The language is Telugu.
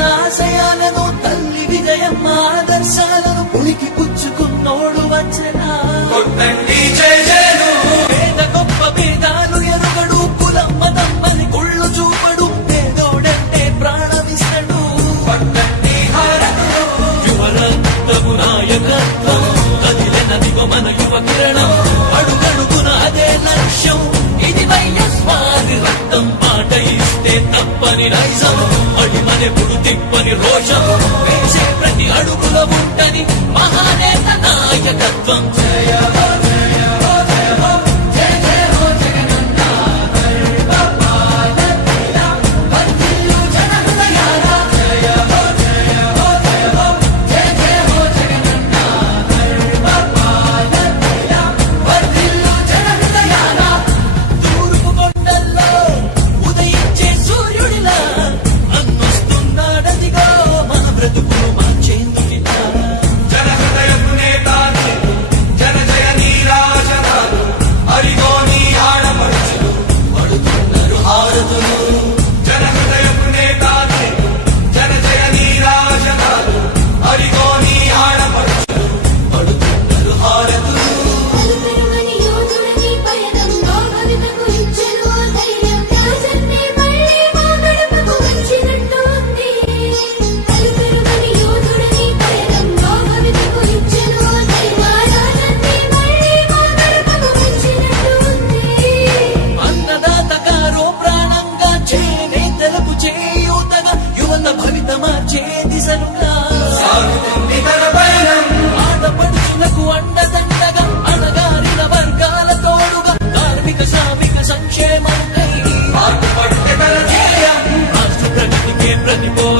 కన్న ఆశయాలను తల్లి విజయమ్మ ఆదర్శాలను పుణికి పుచ్చుకున్నోడు వచ్చనా? కొట్టండి జయ జయను పేద గొప్ప భేదాలు ఎరుగడు కులమ్మ తమ్మని కుళ్ళు చూపడు పేదోడంటే ప్రాణమిస్తాడు. పట్టండి హారతులు. యువరత్నము నాయకత్వం కదిలిన దిగమన యువ రక్తం పాట ఇస్తే తప్పని నైజం ఎప్పుడు తిప్పని రోషం. ప్రతి అడుగులో ఉంటని మహానేత నాయకత్వం. ప్రతిపో